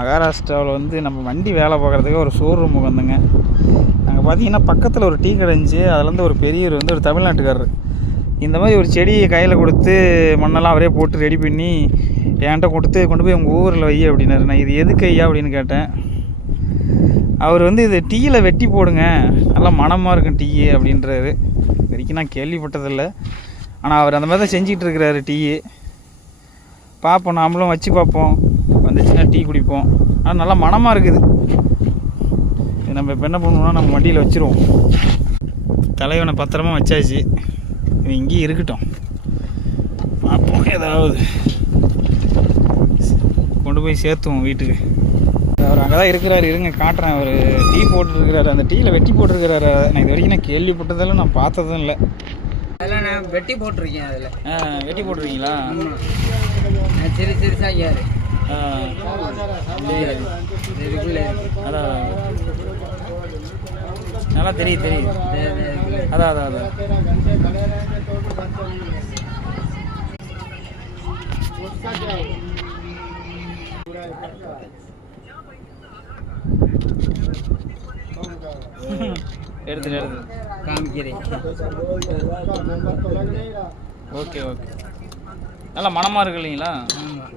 மகாராஷ்டிராவில் வந்து நம்ம வண்டி வேலை பார்க்குறதுக்கு ஒரு ஷோரூம் வந்தேங்க. அங்கே பார்த்தீங்கன்னா பக்கத்தில் ஒரு டீ கடை இருந்துச்சு. அதுலேருந்து ஒரு பெரியவர் வந்து ஒரு தமிழ்நாட்டுக்காரர் இந்த மாதிரி ஒரு செடியை கையில் கொடுத்து மண்ணெல்லாம் அவரே போட்டு ரெடி பண்ணி என்கிட்ட கொடுத்து கொண்டு போய் உங்கள் ஊரில் வை அப்படின்னாரு. நான் இது எதுக்கு ஐயா அப்படின்னு கேட்டேன். அவர் வந்து இது டீயில் வெட்டி போடுங்க, நல்லா மணமாக இருக்கும் டீ அப்படின்றாரு. வரைக்கும் நான் கேள்விப்பட்டதில்லை, ஆனால் அவர் அந்த மாதிரி தான் செஞ்சிகிட்டு இருக்கிறாரு. டீ பார்ப்போம், நாமளும் வச்சு பார்ப்போம், வந்துச்சுன்னா டீ குடிப்போம். ஆனால் நல்லா மணமாக இருக்குது. இது நம்ம இப்போ என்ன பண்ணுவோம்னா நம்ம வண்டியில் வச்சுருவோம். தலைவனை பத்திரமா வச்சாச்சு, இவன் இங்கேயும் இருக்கட்டும். பார்ப்போம், ஏதாவது கொண்டு போய் சேர்த்துவோம் வீட்டுக்கு. அவர் அங்கே தான் இருக்கிறாரு, இருங்க காட்டுறேன். அவர் டீ போட்டுருக்கிறாரு, அந்த டீயில் வெட்டி போட்டிருக்கிறாரு. நான் இது வரைக்கும் நான் கேள்விப்பட்டதெல்லாம் நான் பார்த்ததும் இல்லை. அதெல்லாம் நான் வெட்டி போட்டிருக்கேன். அதில் வெட்டி போட்டிருக்கீங்களா? சரி சரி சார். அதான் நல்லா தெரியும். அதான் எடுத்து காமிக்கிறேன். ஓகே நல்லா மனமாக இருக்கு இல்லைங்களா? ஆமாம்.